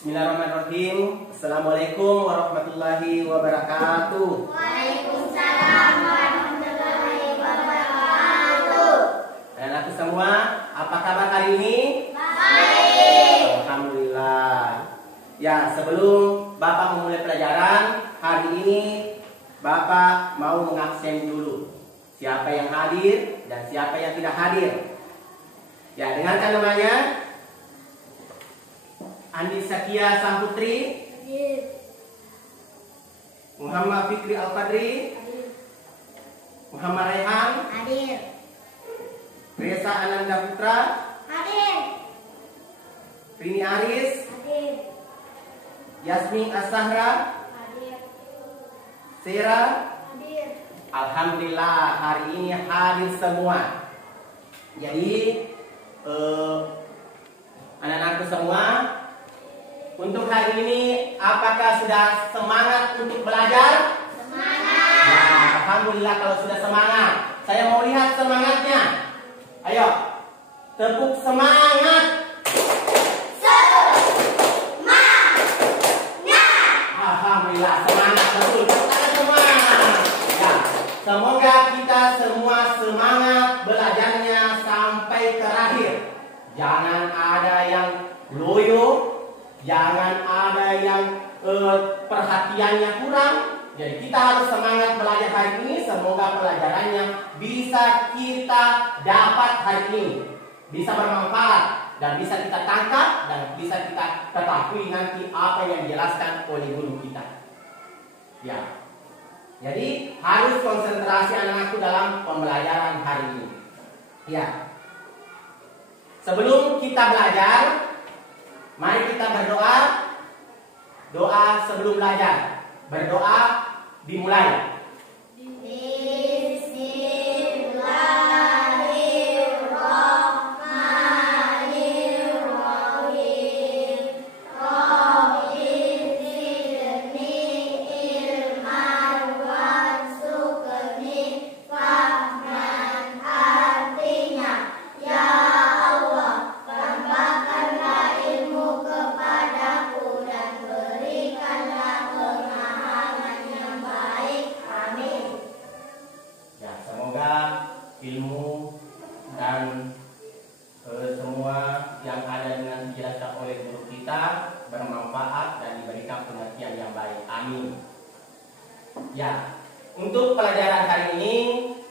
Bismillahirrahmanirrahim. Assalamualaikum warahmatullahi wabarakatuh. Waalaikumsalam warahmatullahi wabarakatuh. Dan aku semua, apa kabar hari ini? Baik. Alhamdulillah. Ya, sebelum Bapak memulai pelajaran hari ini, Bapak mau mengabsen dulu siapa yang hadir dan siapa yang tidak hadir. Ya, dengarkan namanya. Andi Sakia Samputri, Muhammad Fikri Al-Qadri, Muhammad Rehan, Hadir. Reza Ananda Putra, Hadir. Rini Aris, Hadir. Yasmin As-Sahra, Hadir. Sera. Hadir. Alhamdulillah hari ini hadir semua. Jadi anak-anakku semua, untuk hari ini apakah sudah semangat untuk belajar? Semangat. Ya, alhamdulillah kalau sudah semangat. Saya mau lihat semangatnya. Ayo, tepuk semangat. Alhamdulillah semangat betul. Kita semua. Ya, semoga kita semua semangat belajarnya sampai terakhir. Jangan ada yang loyo, jangan ada yang perhatiannya kurang. Jadi kita harus semangat belajar hari ini. Semoga pelajarannya bisa kita dapat hari ini, bisa bermanfaat dan bisa kita tangkap dan bisa kita ketahui nanti apa yang dijelaskan oleh guru kita. Ya, jadi harus konsentrasi anak-anakku dalam pembelajaran hari ini. Ya, sebelum kita belajar, mari kita berdoa. Doa sebelum belajar. Berdoa dimulai. Ilmu dan semua yang ada dengan dijelaskan oleh guru kita bermanfaat dan diberikan pengertian yang baik. Amin. Ya, untuk pelajaran hari ini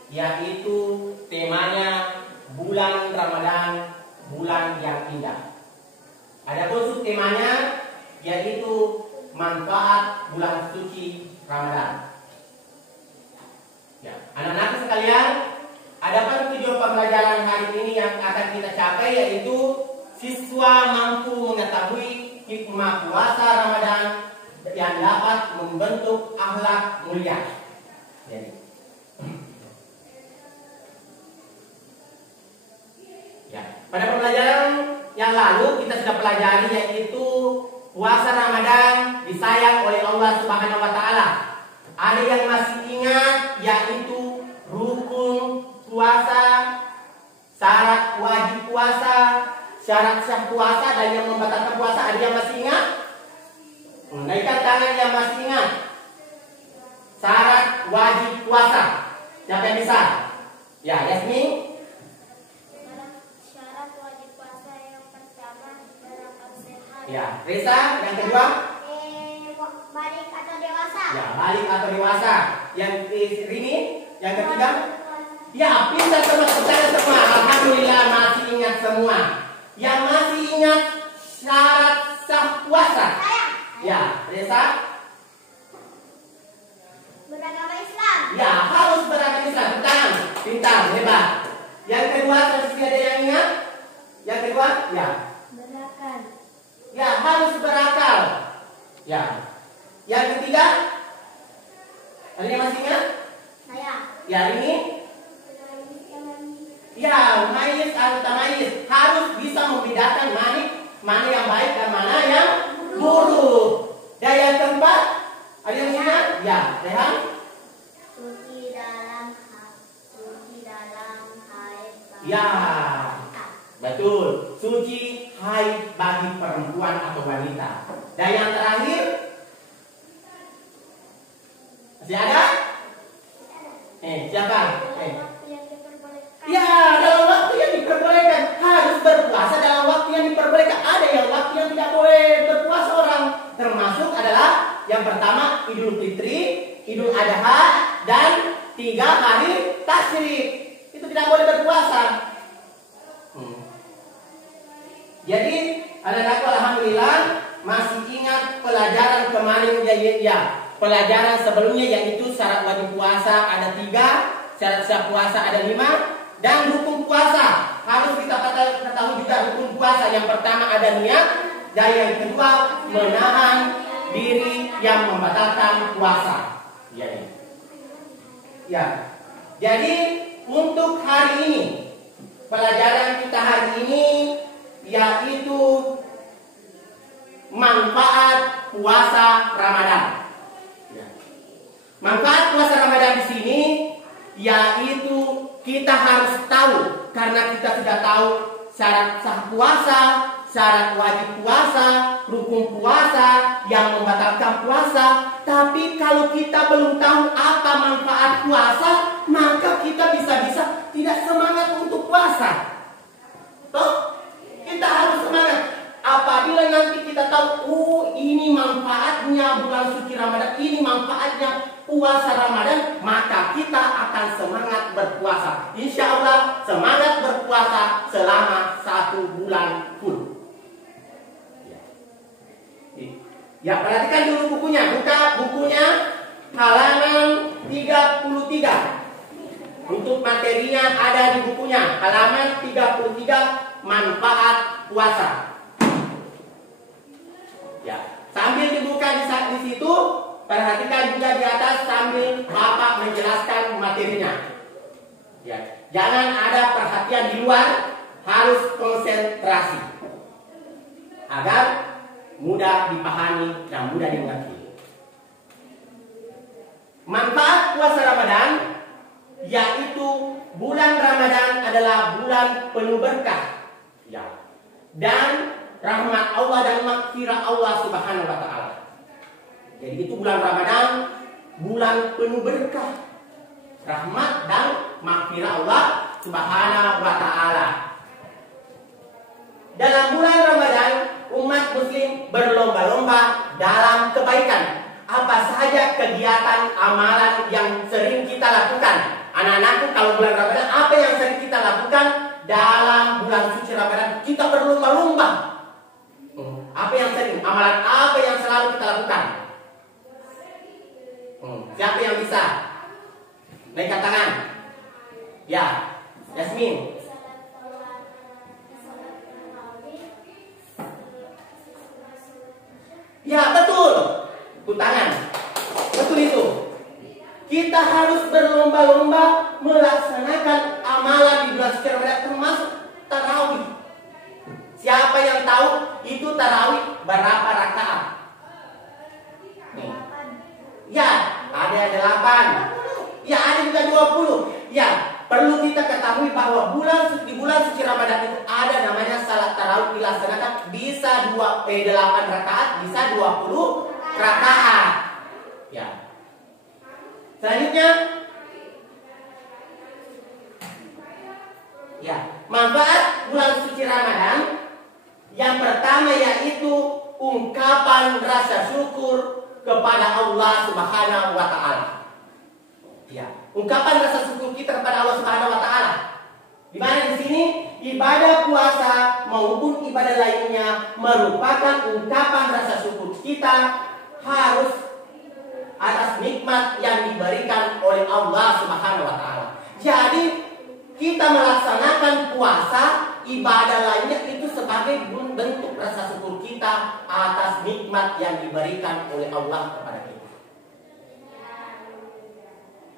yaitu temanya bulan Ramadan, bulan yang indah. Adapun subtemanya yaitu manfaat bulan suci Ramadan. Ya, anak-anak sekalian, adapun tujuan pembelajaran hari ini yang akan kita capai yaitu siswa mampu mengetahui hikmah puasa Ramadan yang dapat membentuk akhlak mulia. Jadi, ya, pada pembelajaran yang lalu kita sudah pelajari yaitu puasa Ramadan disayang oleh Allah Subhanahu wa taala. Ada yang masih ingat yaitu rukun puasa, syarat wajib puasa, syarat sah puasa dan yang membatalkan puasa. Ada yang masih ingat? Naikkan tangan yang masih ingat. Syarat wajib puasa. Siapa yang bisa? Ya, Yasmin. Syarat wajib puasa yang pertama berakal sehat. Ya, Reza yang kedua? Balik atau dewasa. Ya, balik atau dewasa. Yang ini yang ketiga? Ya, pintar semua. Alhamdulillah masih ingat semua. Yang masih ingat syarat sah puasa. Ya, Reza? Beragama Islam. Ya, harus beragama Islam. Tangan, pintar, hebat. Yang kedua, masih ada yang ingat? Yang kedua, ya. Berakal. Ya, harus berakal. Ya. Yang ketiga, ada yang masih ingat? Saya. Ya, ini? Ya, mayis atau tamayis harus bisa membedakan mana yang baik dan mana yang buruk. Dan yang keempat, ada yang ingat? Ya, Rehan? Suci dalam haid. Ya, betul. Suci haid bagi perempuan atau wanita. Dan yang terakhir, masih ada? Siapa? Waktu yang diperbolehkan. Ya, dalam waktu yang diperbolehkan. Harus berpuasa dalam waktu yang diperbolehkan. Ada yang waktu yang tidak boleh berpuasa orang. Termasuk adalah yang pertama Idul Fitri, Idul Adha, dan 3 hari Tasyrik. Itu tidak boleh berpuasa. Jadi, anak-anakku alhamdulillah masih ingat pelajaran kemarin ya. Pelajaran sebelumnya yaitu syarat wajib puasa ada 3, syarat sah puasa ada 5, dan rukun puasa. Harus kita ketahui juga rukun puasa. Yang pertama ada niat, dan yang kedua menahan diri yang membatalkan puasa. Ya. Jadi untuk hari ini pelajaran kita hari ini yaitu manfaat puasa Ramadan. Manfaat puasa Ramadan di sini yaitu kita harus tahu, karena kita sudah tahu syarat sah puasa, syarat wajib puasa, rukun puasa, yang membatalkan puasa. Tapi kalau kita belum tahu apa manfaat puasa, maka kita bisa-bisa tidak semangat untuk puasa. Toh? Kita harus semangat. Apabila nanti kita tahu, ini manfaatnya bulan suci Ramadan, ini manfaatnya puasa Ramadan, maka kita akan semangat berpuasa. Insya Allah semangat berpuasa selama 1 bulan full. Ya, perhatikan dulu bukunya. Buka bukunya halaman 33. Untuk materinya ada di bukunya halaman 33. Manfaat puasa. Ya, sambil dibuka di situ, perhatikan juga di atas sambil Bapak menjelaskan materinya. Ya, jangan ada perhatian di luar, harus konsentrasi agar mudah dipahami dan mudah dimengerti. Manfaat puasa Ramadan yaitu bulan Ramadan adalah bulan penuh berkah. Ya. Dan rahmat Allah dan maghfirah Allah Subhanahu wa taala. Jadi itu bulan Ramadan, bulan penuh berkah. Rahmat dan maghfirah Allah Subhanahu wa taala. Dalam bulan Ramadan, umat muslim berlomba-lomba dalam kebaikan. Apa saja kegiatan amalan yang sering kita lakukan? Anak-anakku, kalau bulan Ramadan apa yang sering kita lakukan? Dalam bulan suci Ramadan kita berlomba-lomba. Apa yang sering? Amalan apa yang selalu kita lakukan? Siapa yang bisa? Naikkan tangan. Ya, Yasmin. Ya, betul. Tangan. Betul itu. Kita harus berlomba-lomba melaksanakan amalan di bulan suci Ramadan, termasuk tarawih. Siapa yang tahu itu tarawih berapa rakaat? Nih. Ya, ada 8. Ya, ada juga 20. Ya, perlu kita ketahui bahwa di bulan suci Ramadan itu ada namanya salat tarawih dilaksanakan bisa 8 rakaat, bisa 20 rakaat. Ya. Selanjutnya, ya, manfaat bulan suci Ramadan yang pertama yaitu ungkapan rasa syukur kepada Allah Subhanahu wa taala. Ya, ungkapan rasa syukur kita kepada Allah Subhanahu wa taala. Di mana di sini ibadah puasa maupun ibadah lainnya merupakan ungkapan rasa syukur kita harus atas nikmat yang diberikan oleh Allah Subhanahu wa taala. Jadi kita melaksanakan puasa, ibadah lainnya itu sebagai bentuk rasa syukur kita atas nikmat yang diberikan oleh Allah kepada kita.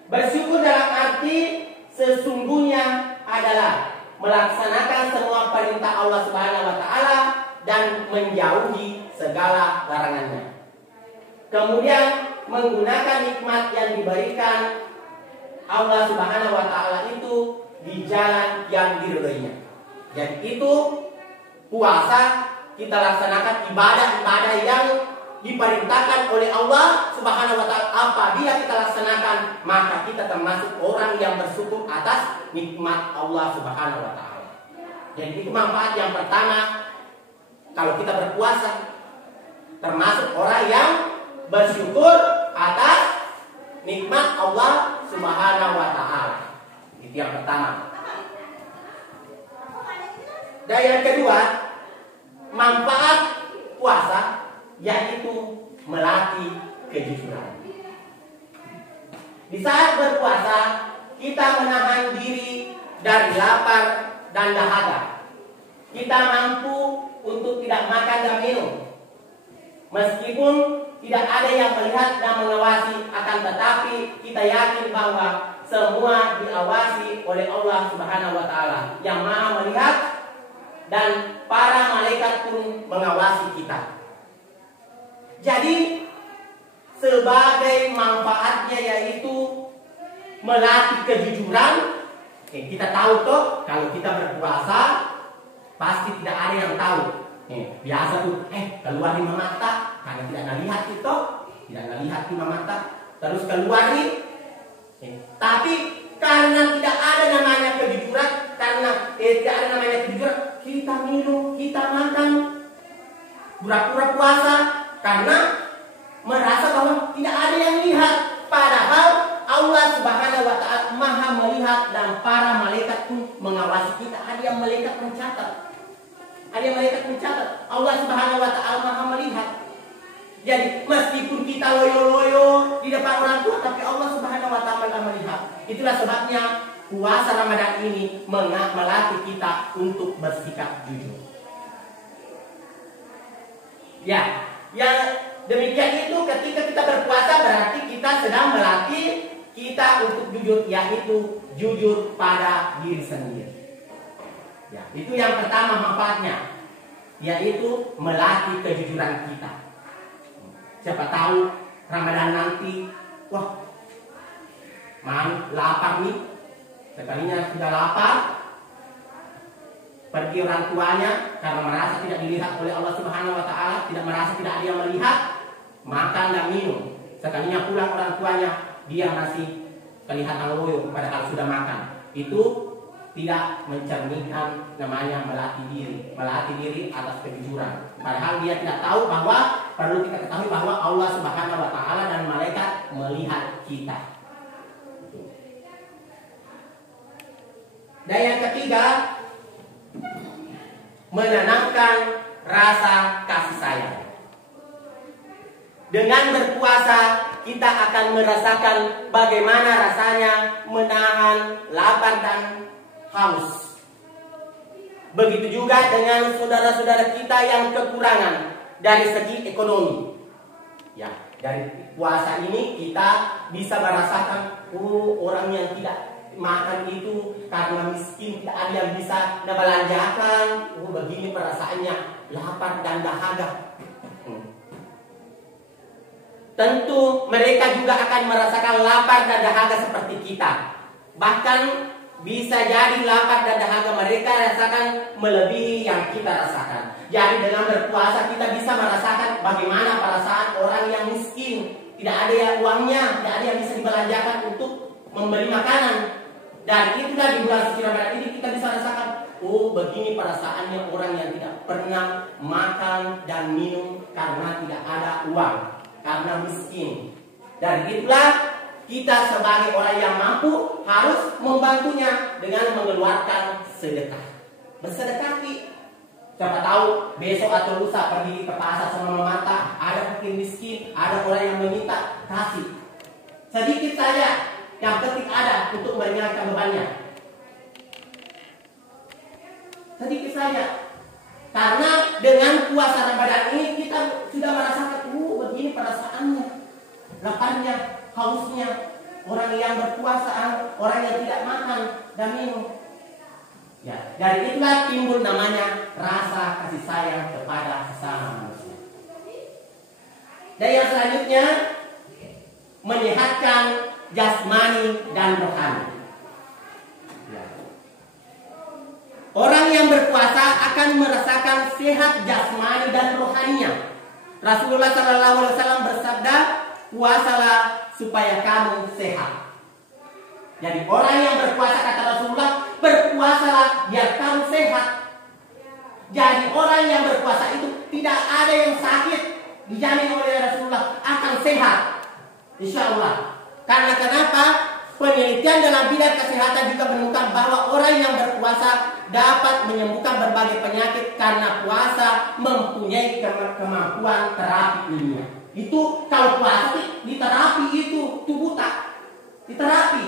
Bersyukur dalam arti sesungguhnya adalah melaksanakan semua perintah Allah Subhanahu wa taala dan menjauhi segala larangannya. Kemudian menggunakan nikmat yang diberikan Allah Subhanahu wa taala itu di jalan yang diridhoinya. Jadi itu puasa kita laksanakan ibadah-ibadah yang diperintahkan oleh Allah Subhanahu wa taala apabila kita laksanakan, maka kita termasuk orang yang bersyukur atas nikmat Allah Subhanahu wa taala. Jadi itu manfaat yang pertama kalau kita berpuasa, termasuk orang yang bersyukur atas nikmat Allah Subhanahu wa taala. Itu yang pertama. Dan yang kedua, manfaat puasa yaitu melatih kejujuran. Di saat berpuasa, kita menahan diri dari lapar dan dahaga. Kita mampu untuk tidak makan dan minum. Meskipun tidak ada yang melihat dan mengawasi, akan tetapi kita yakin bahwa semua diawasi oleh Allah Subhanahu wa taala yang Maha melihat, dan para malaikat pun mengawasi kita. Jadi sebagai manfaatnya yaitu melatih kejujuran. Kita tahu toh kalau kita berpuasa pasti tidak ada yang tahu. Biasa tuh keluar 5 mata karena tidak melihat itu, tidak melihat 5 mata, terus keluar nih. Tapi karena tidak ada namanya kejujuran, kita minum, kita makan, pura-pura puasa karena merasa bahwa tidak ada yang lihat. Padahal Allah Subhanahu wa taala Maha melihat dan para malaikat pun mengawasi kita. Ada yang malaikat mencatat. Allah Subhanahu wa taala Maha melihat. Jadi meskipun kita loyo-loyo di depan orang tua, tapi Allah Subhanahu wa taala melihat. Itulah sebabnya puasa Ramadan ini melatih kita untuk bersikap jujur. Ya, yang demikian itu ketika kita berpuasa berarti kita sedang melatih kita untuk jujur, yaitu jujur pada diri sendiri. Ya, itu yang pertama manfaatnya, yaitu melatih kejujuran kita. Siapa tahu Ramadan nanti, lapar nih. Sekalinya sudah lapar, pergi orang tuanya karena merasa tidak dilihat oleh Allah Subhanahu wa taala, tidak merasa tidak ada yang melihat, makan dan minum. Sekalinya pulang orang tuanya, dia masih kelihatan loyo padahal sudah makan. Itu tidak mencerminkan namanya melatih diri atas kejujuran. Padahal dia tidak tahu bahwa perlu kita ketahui bahwa Allah Subhanahu wa taala dan malaikat melihat kita. Dan yang ketiga, menanamkan rasa kasih sayang. Dengan berpuasa, kita akan merasakan bagaimana rasanya menahan lapar dan haus. Begitu juga dengan saudara-saudara kita yang kekurangan dari segi ekonomi. Ya, dari puasa ini kita bisa merasakan orang yang tidak makan itu karena miskin, tidak ada yang bisa belanjakan. Begini perasaannya lapar dan dahaga. Tentu mereka juga akan merasakan lapar dan dahaga seperti kita. Bahkan bisa jadi lapar dan dahaga mereka rasakan melebihi yang kita rasakan. Jadi dengan berpuasa kita bisa merasakan bagaimana perasaan orang yang miskin, tidak ada yang uangnya, tidak ada yang bisa dibelanjakan untuk membeli makanan. Dan itulah di bulan suci Ramadan ini kita bisa rasakan, begini perasaannya orang yang tidak pernah makan dan minum karena tidak ada uang, karena miskin. Dan itulah kita sebagai orang yang mampu harus membantunya dengan mengeluarkan sedekah. Bersedekahi. Siapa tahu besok atau lusa pergi ke pasar sama mata, ada fakir miskin, ada orang yang meminta, kasih. Sedikit saja, yang penting ada untuk meringankan bebannya. Sedikit saja. Karena dengan puasa Ramadan ini kita sudah merasakan, begini perasaannya, laparnya, hausnya, orang yang berpuasa, orang yang tidak makan dan minum. Ya, dari itulah timbul namanya rasa kasih sayang kepada sesama manusia. Dan yang selanjutnya, menyehatkan jasmani dan rohani. Ya. Orang yang berpuasa akan merasakan sehat jasmani dan rohaninya. Rasulullah SAW bersabda, puasalah supaya kamu sehat. Jadi orang yang berpuasa, kata Rasulullah, berpuasalah biar kamu sehat. Jadi orang yang berpuasa itu tidak ada yang sakit, dijamin oleh Rasulullah akan sehat, insya Allah. Karena kenapa? Penelitian dalam bidang kesehatan juga menemukan bahwa orang yang berpuasa dapat menyembuhkan berbagai penyakit karena puasa mempunyai kemampuan terapi ilmiah. Itu kalau puasa diterapi itu tubuh tak diterapi.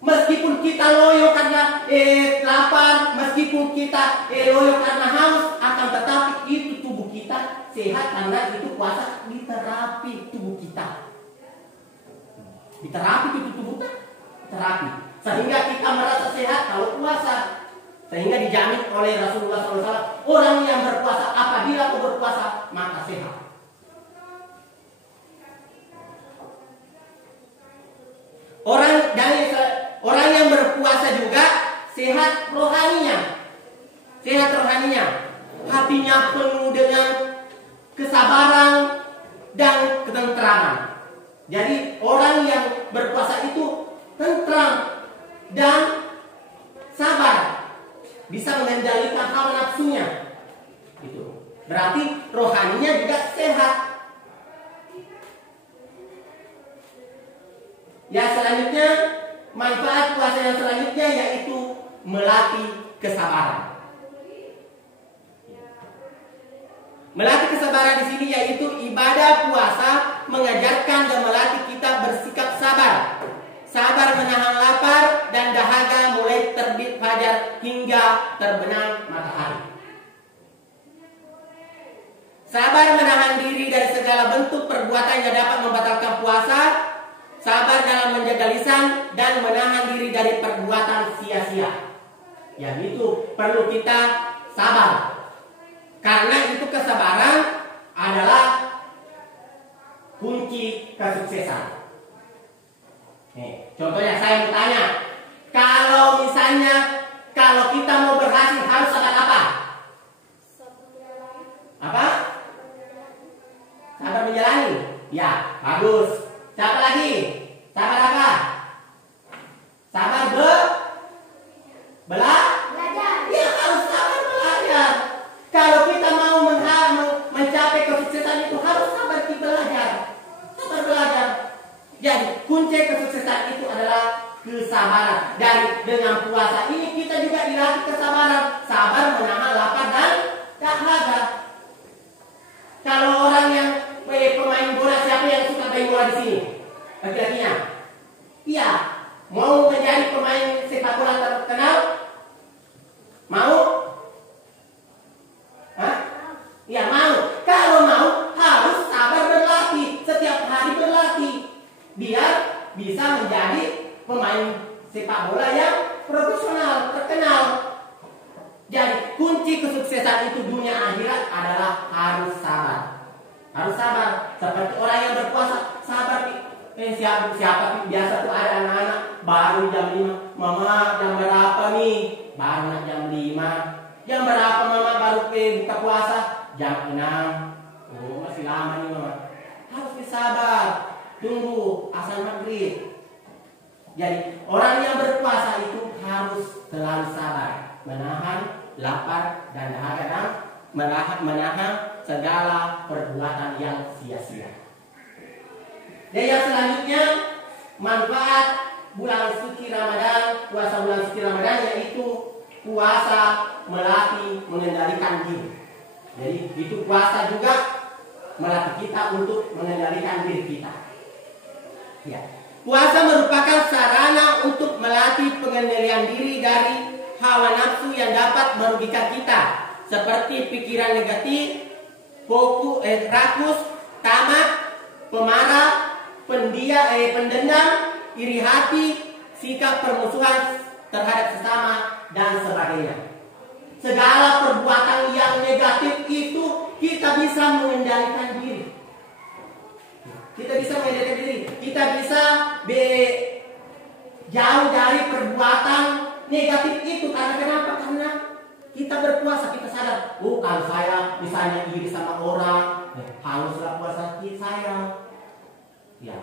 Meskipun kita loyo karena lapar, meskipun kita loyo karena haus, akan tetapi itu tubuh kita sehat karena itu puasa diterapi tubuh kita. Diterapi itu tubuh kita, terapi. Sehingga kita merasa sehat kalau puasa. Sehingga dijamin oleh Rasulullah SAW, orang yang berpuasa apabila kau berpuasa maka sehat. Orang yang berpuasa juga sehat rohaninya. Sehat rohaninya. Hatinya penuh dengan kesabaran dan ketenteraman. Jadi orang yang berpuasa itu tentram dan sabar, bisa mengendalikan hawa nafsunya. Itu berarti rohaninya juga sehat. Yang selanjutnya, manfaat puasa yang selanjutnya yaitu melatih kesabaran. Melatih kesabaran di sini yaitu ibadah puasa mengajarkan dan melatih kita bersikap sabar. Sabar menahan lapar dan dahaga mulai terbit fajar hingga terbenam matahari. Sabar menahan diri dari segala bentuk perbuatan yang dapat membatalkan puasa. Sabar dalam menjaga lisan dan menahan diri dari perbuatan sia-sia. Yang itu perlu kita sabar. Karena itu kesabaran adalah kunci kesuksesan. Nih, contohnya saya mau tanya, kalau misalnya kalau kita mau berhasil harus sabar apa? Apa? Sabar menjalani. Ya, bagus. Siapa lagi? Sabar apa? Sabar belajar. Ya, harus sabar belajar. Kalau kita mau mencapai kesuksesan itu harus sabar belajar. Sabar belajar. Jadi kunci kesuksesan itu adalah kesabaran. Dengan puasa ini kita juga dilatih kesabaran. Sabar menahan lapar dan dahaga. Kalau orang yang pemain bola, siapa yang suka main bola di sini? Laki-lakinya? Iya. Mau menjadi pemain sepak bola terkenal? Mau? Hah? Ya mau. Kalau mau harus sabar berlatih. Setiap hari berlatih. Biar bisa menjadi pemain sepak bola yang profesional, terkenal. Jadi kunci kesuksesan itu dunia akhirat adalah harus sabar. Harus sabar. Seperti orang yang berpuasa, sabar. Siapa biasa tuh ada anak-anak baru jam 5. Mama jam berapa nih? Baru jam 5. Jam berapa mama baru buka puasa? Jam 6. Oh, masih lama nih mama. Harus bersabar. Tunggu azan maghrib. Jadi orang yang berpuasa itu harus selalu sabar, menahan lapar dan dahaga dan menahan segala perbuatan yang sia-sia. Dan yang selanjutnya, manfaat bulan suci Ramadan, puasa bulan suci Ramadan yaitu puasa melatih mengendalikan diri. Jadi itu puasa juga melatih kita untuk mengendalikan diri kita. Ya. Puasa merupakan sarana untuk melatih pengendalian diri dari hawa nafsu yang dapat merugikan kita, seperti pikiran negatif, rakus, tamak, pemarah, pendendam, iri hati, sikap permusuhan terhadap sesama dan sebagainya. Segala perbuatan yang negatif itu kita bisa mengendalikan diri. Kita bisa mengendalikan diri. Kita bisa jauh dari perbuatan negatif itu. Karena kenapa? Karena kita berpuasa, kita sadar. Oh, kalau saya misalnya iri sama orang, Haruslah puasa saya. Ya.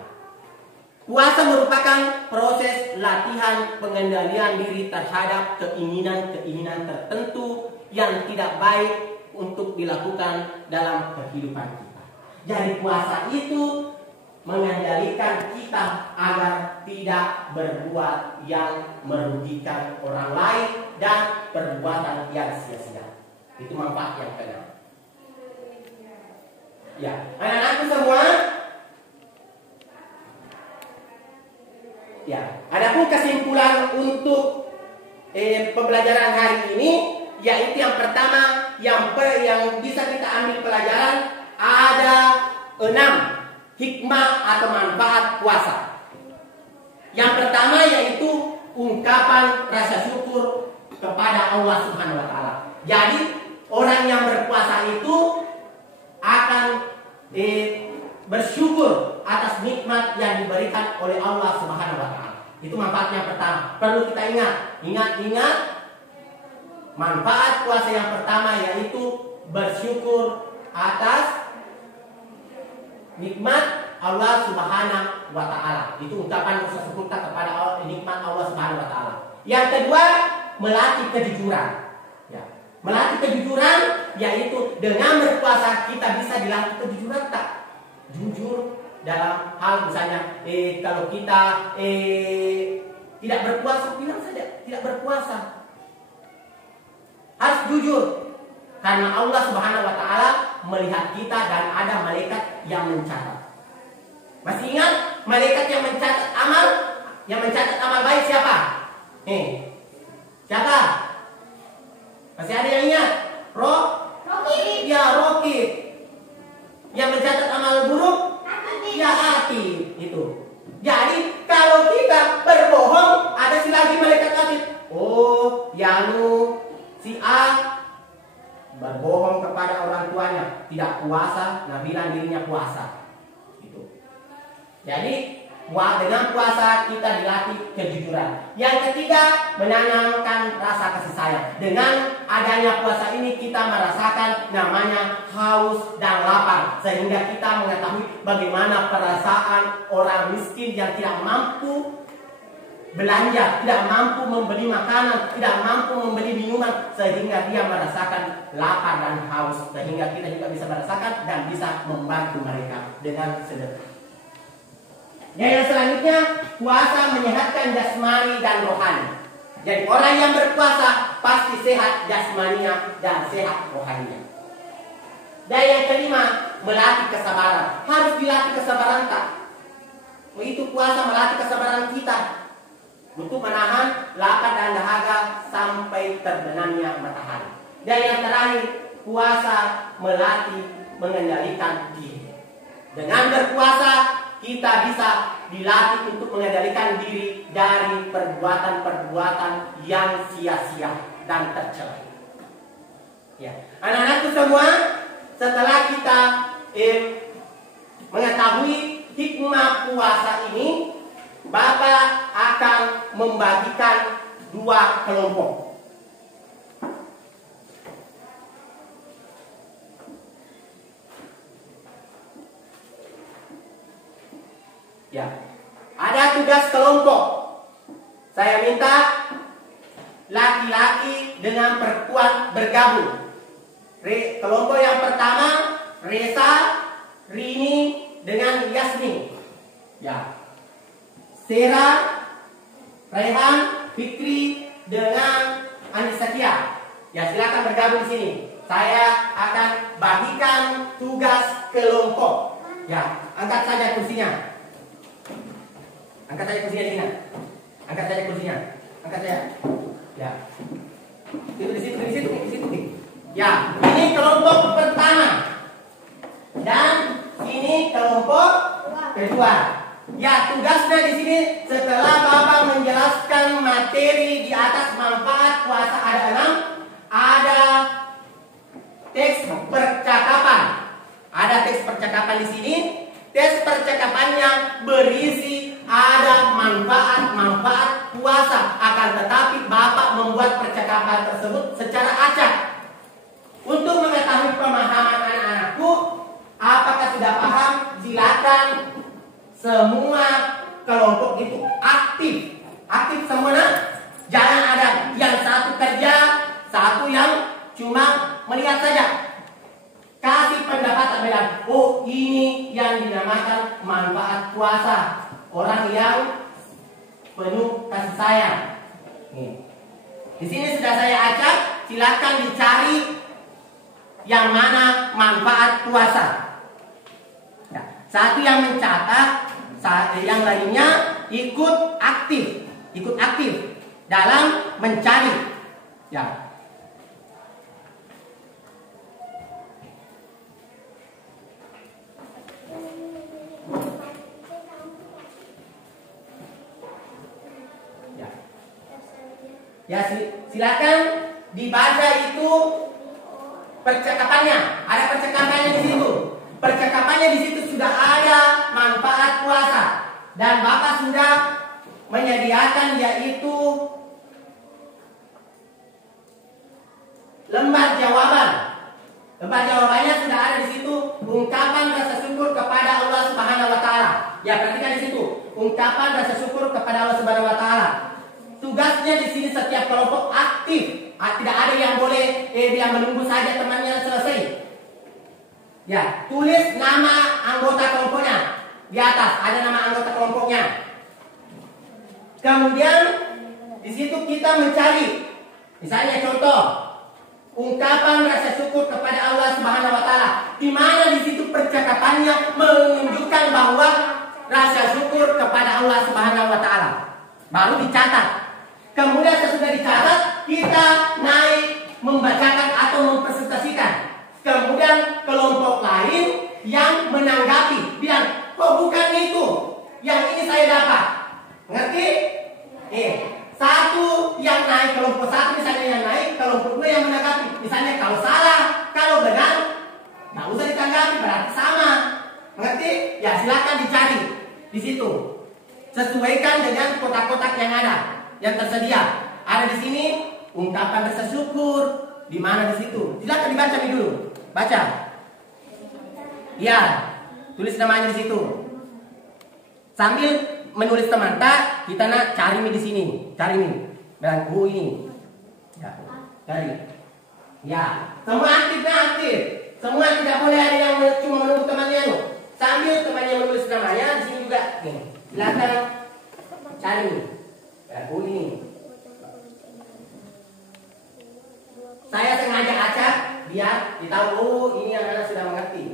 Puasa merupakan proses latihan pengendalian diri terhadap keinginan-keinginan tertentu yang tidak baik untuk dilakukan dalam kehidupan kita. Jadi puasa itu mengendalikan kita agar tidak berbuat yang merugikan orang lain dan perbuatan yang sia-sia. Itu manfaat yang keenam. Ya, anak-anakku semua. Ya, adapun kesimpulan untuk pembelajaran hari ini, yaitu yang pertama yang bisa kita ambil pelajaran ada 6 hikmah atau manfaat puasa. Yang pertama yaitu ungkapan rasa syukur kepada Allah Subhanahu wa taala. Jadi orang yang berpuasa itu akan bersyukur atas nikmat yang diberikan oleh Allah Subhanahu wa taala. Itu manfaatnya pertama. Perlu kita ingat manfaat puasa yang pertama yaitu bersyukur atas nikmat Allah Subhanahu wa taala. Itu ungkapan rasa syukur kita kepada nikmat Allah Subhanahu wa taala. Yang kedua, melatih kejujuran. Ya. Melatih kejujuran yaitu dengan berpuasa kita bisa dilatih kejujuran tak? Jujur dalam hal misalnya kalau kita tidak berpuasa, bilang saja tidak berpuasa. Harus jujur karena Allah Subhanahu wa taala melihat kita dan ada malaikat yang mencatat. Masih ingat malaikat yang mencatat amal? Yang mencatat amal baik siapa? Siapa? Masih ada yang ingat? Roki. Ya, Roki. Yang mencatat amal buruk? Ya, Ati. Itu. Jadi kalau kita berbohong, ada si lagi malaikat Ati. Oh, Yanu, si A berbohong kepada orang tuanya, tidak puasa, nah bilang dirinya puasa. Gitu. Jadi dengan puasa kita dilatih kejujuran. Yang ketiga, menanamkan rasa kasih sayang. Dengan adanya puasa ini kita merasakan namanya haus dan lapar, sehingga kita mengetahui bagaimana perasaan orang miskin yang tidak mampu belanja, tidak mampu membeli makanan, tidak mampu membeli minuman, sehingga dia merasakan lapar dan haus, sehingga kita juga bisa merasakan dan bisa membantu mereka dengan sedekah. Dan yang selanjutnya, puasa menyehatkan jasmani dan rohani. Jadi orang yang berpuasa pasti sehat jasmaninya dan sehat rohaninya. Dan yang kelima, melatih kesabaran. Harus dilatih kesabaran tak? Itu puasa melatih kesabaran kita untuk menahan lapar dan dahaga sampai terbenamnya matahari. Dan yang terakhir, puasa melatih mengendalikan diri. Dengan berpuasa kita bisa dilatih untuk mengendalikan diri dari perbuatan-perbuatan yang sia-sia dan tercela. Ya, anak-anakku semua, setelah kita mengetahui hikmah puasa ini, Bapak akan membagikan 2 kelompok. Ya, ada tugas kelompok. Saya minta laki-laki dengan perempuan bergabung. Kelompok yang pertama, Resa, Rini dengan Yasmin. Ya. Sera, Rehan, Fikri dengan Andi Setia. Ya, silakan bergabung di sini. Saya akan bagikan tugas kelompok. Ya, angkat saja kursinya. Angkat saja kursinya di sini. Angkat saja kursinya. Angkat saja. Ya. Itu di situ. Ya, ini kelompok pertama. Dan ini kelompok kedua. Ya, tugasnya di sini setelah Bapak menjelaskan materi di atas manfaat puasa ada 6, ada teks percakapan. Ada teks percakapan di sini. Teks percakapannya berisi ada manfaat puasa, akan tetapi Bapak membuat percakapan tersebut secara acak. Untuk mengetahui pemahaman anak-anakku, Apakah sudah paham? Silakan semua kelompok itu aktif. Aktif semua. Jangan ada yang satu kerja, satu yang cuma melihat saja. Kasih pendapat bilang, oh ini yang dinamakan manfaat puasa. Orang yang penuh kasih sayang. Nih. Di sini sudah saya acak. Silakan dicari yang mana manfaat puasa. Nah, satu yang mencatat, yang lainnya ikut aktif dalam mencari. Ya. Ya, silakan dibaca itu percakapannya. Ada percakapannya di situ. Percakapannya di situ sudah ada manfaat puasa. Dan Bapak sudah menyediakan yaitu lembar jawaban. Lembar jawabannya sudah ada di situ. Ungkapan rasa syukur kepada Allah Subhanahu wa taala. Ya, perhatikan di situ. Ungkapan rasa syukur kepada Allah Subhanahu wa taala. Tugasnya di sini setiap kelompok aktif. Tidak ada yang boleh dia menunggu saja temannya selesai. Ya, tulis nama anggota kelompoknya. Di atas ada nama anggota kelompoknya. Kemudian di situ kita mencari. Misalnya contoh, ungkapan rasa syukur kepada Allah Subhanahu wa taala. Di mana di situ percakapannya menunjukkan bahwa rasa syukur kepada Allah Subhanahu wa taala. Baru dicatat. Kemudian sesudah dicatat, kita naik membacakan atau mempresentasikan. Kemudian kelompok lain yang menanggapi, bilang, kok bukan itu, yang ini saya dapat. Ngerti? Satu yang naik, kelompok satu misalnya yang naik, kelompok dua yang menanggapi. Misalnya kalau salah, kalau benar, nggak usah ditanggapi, berarti sama. Mengerti? Ya silakan dicari di situ. Sesuaikan dengan kotak-kotak yang ada. Yang tersedia ada di sini ungkapan rasa syukur di mana di situ. Silakan dibaca dulu. Baca. Ya, tulis namanya di situ. Sambil menulis teman tak, kita nak cari di sini. Cari nih. Dan ini. Ya, cari. Ya, semua aktif. Semua tidak boleh ada yang cuma menunggu temannya. Sambil temannya menulis namanya di sini juga. Nih, silakan cari nih. Ini. Saya sengaja acak biar ditahu, oh ini anak-anak sudah mengerti.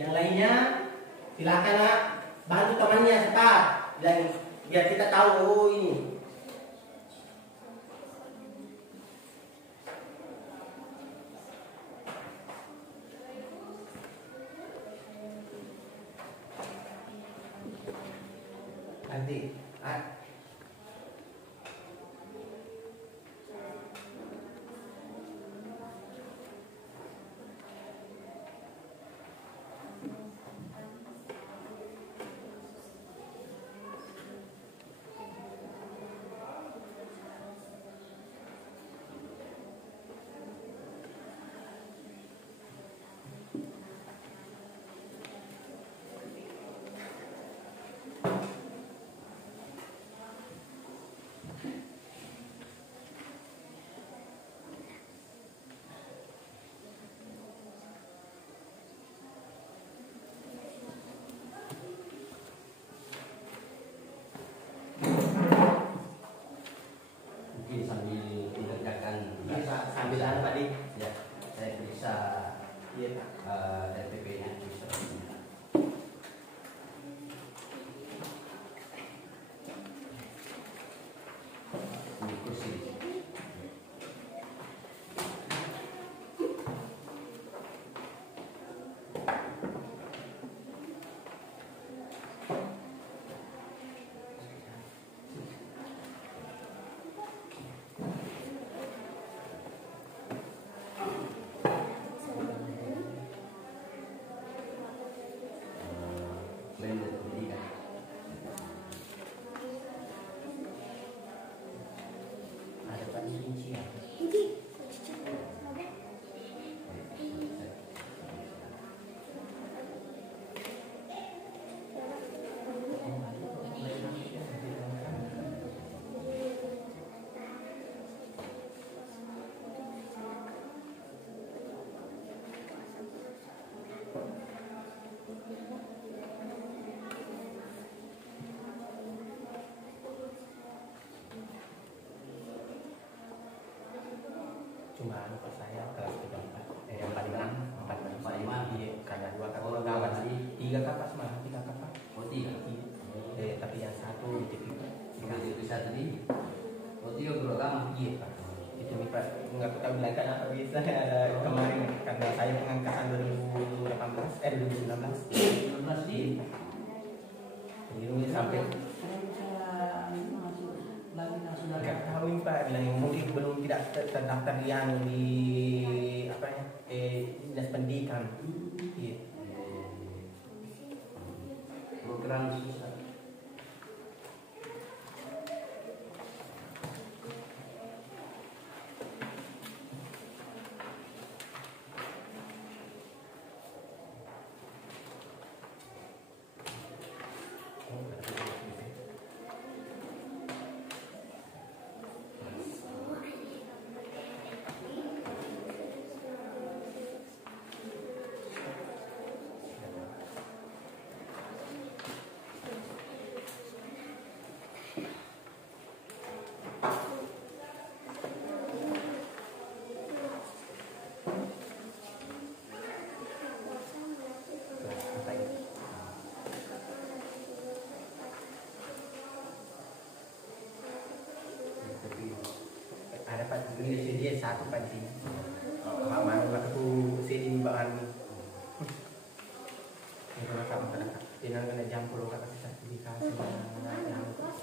Yang lainnya silakanlah bantu temannya cepat dan biar kita tahu, oh ini. Nanti Jangan Pak Di. Ya, saya periksa Iya Pak. RTP-nya bisa. Ini kursi. Blender pendidikan. Ada Pak Di rincian. Cuma pas saya kelas 3 yang paling enam, Empat lima. iya karena 2 kakak Oh, kawan tadi. 3 kakak malah 3 kakak. Oh, tiga. Tapi yang satu di TV. Dikasih bisa tadi. Oh, tiga berulang. Iya Pak. Itu nih Pak, nggak tahu bilang kan apa bisa ada kemarin karena saya pengangkatan 2019. 19 di. Jadi sampai nggak tahu ini Pak, bilang mungkin belum tidak terdaftar yang di apa ya dinas pendidikan. Iya. Program susah. Ada Pak, ini dia satu Pak di sini. Halaman waktu sini bahan ini. Itu kakak kakak. Jangan kena jam puluh kakak sertifikasi.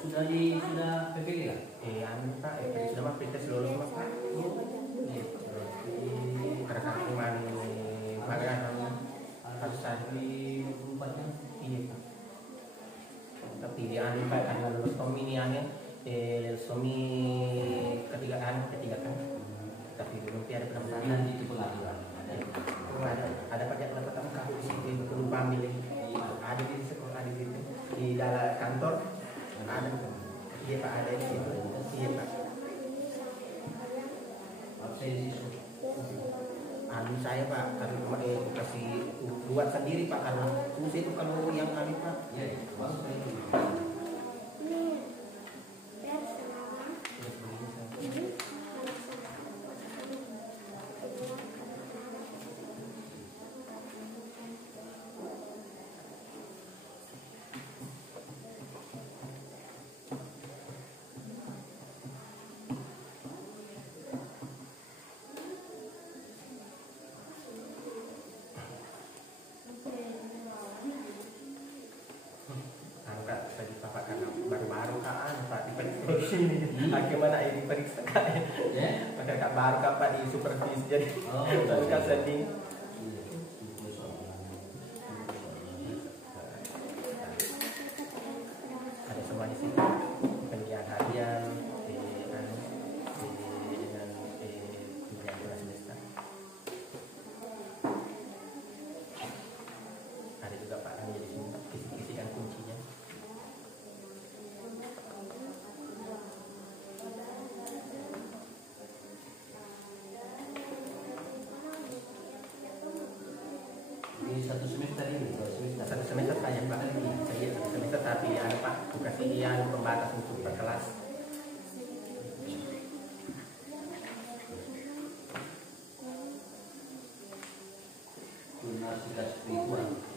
Sudah PPG kan? Anu Pak, sudah mah kita seluruh Pak. Kakak cuman makanan harus tadi 24 jam. iya Pak. Tapi dia anu Pak karena lulus Tommy ini anu suami ketiga kan, tapi belum ada Tapi pendaftaran. nanti itu pengaturan. Ada pajak tetap kampus itu penumpang milik ada di sekolah di situ di dalam kantor ada iya Pak ada di situ iya Pak. Absensi. Anu saya Pak kalau kasih buat sendiri Pak karena fungsi itu kalau yang kami Pak Ya, bagus itu. angkat tadi Bapak karena baru-baru kan Pak diperiksa ini bagaimana ini periksa Ya. maka Kak baru Kak Pak di supervisi jadi Oh, Kak setting ada semua di sini pendidikan harian dengan pemberian kelas semester ada juga Pak yang di sini kisi-kisikan kuncinya. sikap spiritual.